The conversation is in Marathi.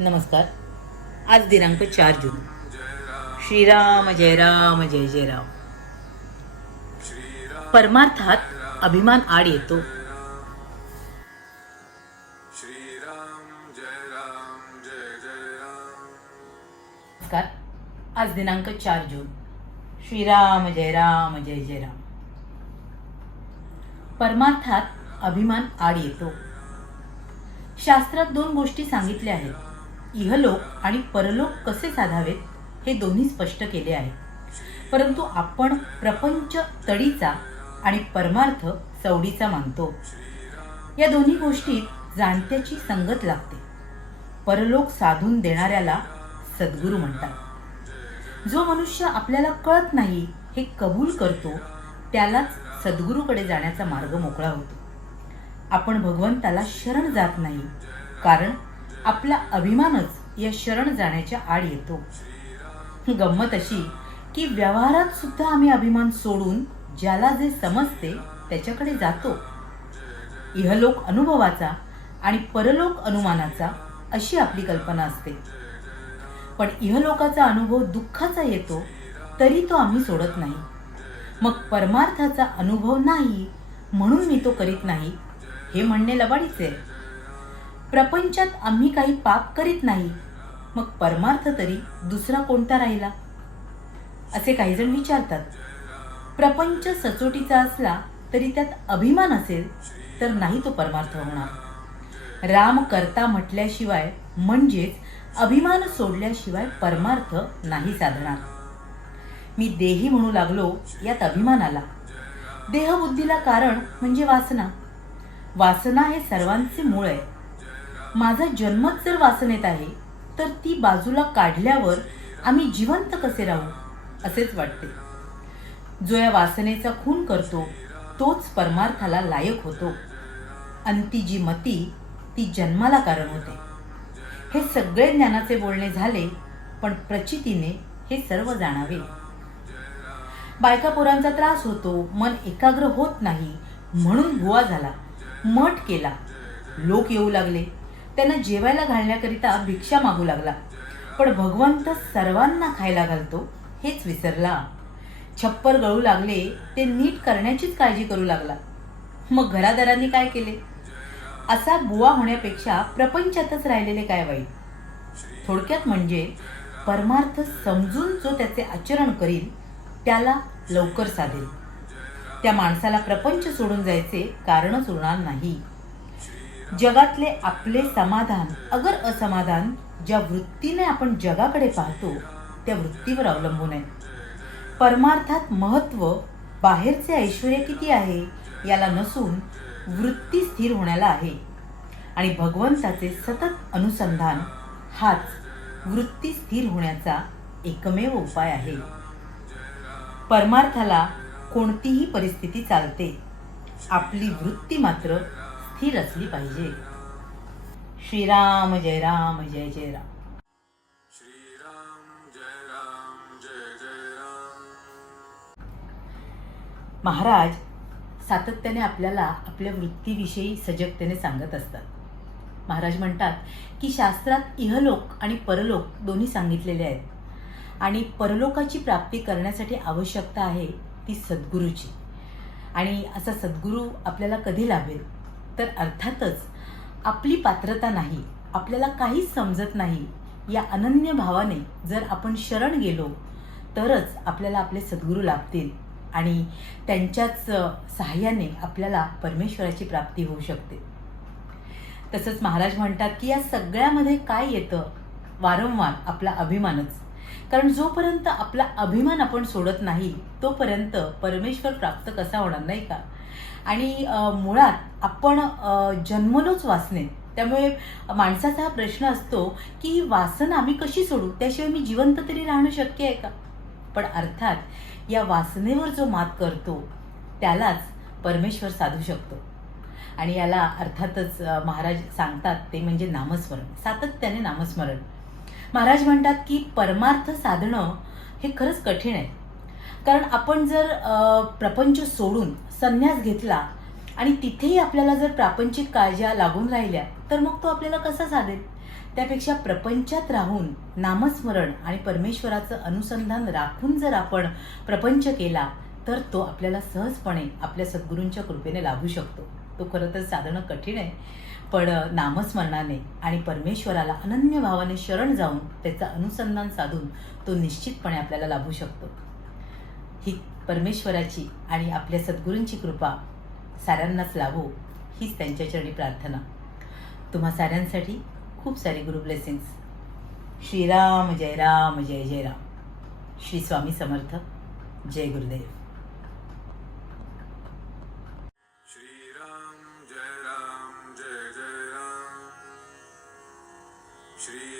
नमस्कार. आज दिनांक चार जून. श्रीराम जय राम जय जय राम. परमार्थात अभिमान आड येतो. नमस्कार. आज दिनांक चार जून. श्रीराम जय राम जय जय राम. परमार्थात अभिमान आड येतो. शास्त्रात दोन गोष्टी सांगितल्या आहेत. इहलोक आणि परलोक कसे साधावेत हे दोन्ही स्पष्ट केले आहे. परंतु आपण प्रपंच तडीचा आणि परमार्थ चवडीचा मानतो. या दोन्ही गोष्टीत जाणत्याची संगत लागते. परलोक साधून देणाऱ्याला सद्गुरू म्हणतात. जो मनुष्य आपल्याला कळत नाही हे कबूल करतो त्यालाच सद्गुरूकडे जाण्याचा मार्ग मोकळा होतो. आपण भगवंताला शरण जात नाही. कारण आपला अभिमानच या शरण जाण्याच्या आड येतो. गंमत अशी की व्यवहारात सुद्धा आम्ही अभिमान सोडून ज्याला जे समजते त्याच्याकडे जातो. इहलोक अनुभवाचा आणि परलोक अनुमानाचा अशी आपली कल्पना असते. पण इहलोकाचा अनुभव दुःखाचा येतो तरी तो आम्ही सोडत नाही. मग परमार्थाचा अनुभव नाही म्हणून मी तो करीत नाही हे म्हणणे लबाडीचे प्रपंचात आम्ही काही पाप करीत नाही. मग परमार्थ तरी दुसरा कोणता राहिला? असे काहीजण विचारतात. प्रपंच सचोटीचा असला तरी त्यात अभिमान असेल तर नाही तो परमार्थ होणार. राम करता म्हटल्याशिवाय म्हणजेच अभिमान सोडल्याशिवाय परमार्थ नाही साधणार. मी देही म्हणू लागलो यात अभिमान आला. देहबुद्धीला कारण म्हणजे वासना. वासना हे सर्वांचे मूळ आहे. माझा जन्मच जर वासनेत आहे तर ती बाजूला काढल्यावर आम्ही जिवंत कसे राहू असेच वाटते. जो या वासनेचा खून करतो तोच परमार्थाला लायक होतो. आणि ती जी मती ती जन्माला कारण होते. हे सगळे ज्ञानाचे बोलणे झाले पण प्रचितीने हे सर्व जाणावे. बायका पोरांचा त्रास होतो मन एकाग्र होत नाही म्हणून भुवा झाला. मठ केला. लोक येऊ लागले. त्यांना जेवायला घालण्याकरिता भिक्षा मागू लागला. पण भगवंत सर्वांना खायला घालतो हेच विसरला. छप्पर गळू लागले ते नीट करण्याचीच काळजी करू लागला. मग घरादारांनी काय केले? असा बुवा होण्यापेक्षा प्रपंचातच राहिलेले काय वाईट? थोडक्यात म्हणजे परमार्थ समजून जो त्याचे आचरण करील त्याला लवकर साधेल. त्या माणसाला प्रपंच सोडून जायचे कारणच उरणार नाही. जगातले आपले समाधान अगर असमाधान ज्या वृत्तीने आपण जगाकडे पाहतो त्या वृत्तीवर अवलंबून आहे. परमार्थात महत्त्व बाहेरचे ऐश्वर किती आहे याला नसून वृत्ती स्थिर होण्याला आहे. आणि भगवंताचे सतत अनुसंधान हाच वृत्ती स्थिर होण्याचा एकमेव उपाय आहे. परमार्थाला कोणतीही परिस्थिती चालते. आपली वृत्ती मात्र स्थिर असली पाहिजे. श्रीराम जय राम जय जय राम. जय जय राम महाराज सातत्याने आपल्याला आपल्या वृत्तीविषयी सजगतेने सांगत असतात. महाराज म्हणतात की शास्त्रात इहलोक आणि परलोक दोन्ही सांगितलेले आहेत. आणि परलोकाची प्राप्ती करण्यासाठी आवश्यकता आहे ती सद्गुरूची. आणि असा सद्गुरू आपल्याला कधी लाभेल? तर अर्थातच आपली पात्रता नाही आपल्याला काहीच समजत नाही या अनन्य भावाने जर आपण शरण गेलो तरच आपल्याला आपले सद्गुरू लाभतील आणि त्यांच्याच सहाय्याने आपल्याला परमेश्वराची प्राप्ती होऊ शकते. तसंच महाराज म्हणतात की या सगळ्यामध्ये काय येतं? वारंवार आपला अभिमानच. कारण जोपर्यंत आपला अभिमान आपण सोडत नाही तोपर्यंत परमेश्वर प्राप्त कसा होणार नाही का? आणि मुळात आपण जन्मलोच वासने त्यामुळे माणसाचा हा प्रश्न असतो की ही वासना आम्ही कशी सोडू? त्याशिवाय मी जिवंत तरी राहणं शक्य आहे का? पण अर्थात या वासनेवर जो मात करतो त्यालाच परमेश्वर साधू शकतो. आणि याला अर्थातच महाराज सांगतात ते म्हणजे नामस्मरण. सातत्याने नामस्मरण. महाराज म्हणतात की परमार्थ साधणं हे खरंच कठीण आहे. कारण आपण जर प्रपंच सोडून संन्यास घेतला आणि तिथेही आपल्याला जर प्रापंचिक काळज्या लागून राहिल्या तर मग तो आपल्याला कसा साधेल? त्यापेक्षा प्रपंचात राहून नामस्मरण आणि परमेश्वराचं अनुसंधान राखून जर आपण प्रपंच केला तर तो आपल्याला सहजपणे आपल्या सद्गुरूंच्या कृपेने लाभू शकतो. तो खरं तर साधणं कठीण आहे. पण नामस्मरणाने आणि परमेश्वराला अनन्य भावाने शरण जाऊन त्याचं अनुसंधान साधून तो निश्चितपणे आपल्याला लाभू शकतो. ही परमेश्वराची आणि आपल्या सद्गुरूंची कृपा साऱ्यांनाच लाभो हीच त्यांच्या चरणी प्रार्थना. तुम्हा साऱ्यांसाठी खूप सारी गुरु ब्लेसिंग्स. श्रीराम जय राम जय जय राम. श्री स्वामी समर्थ. जय गुरुदेव. श्री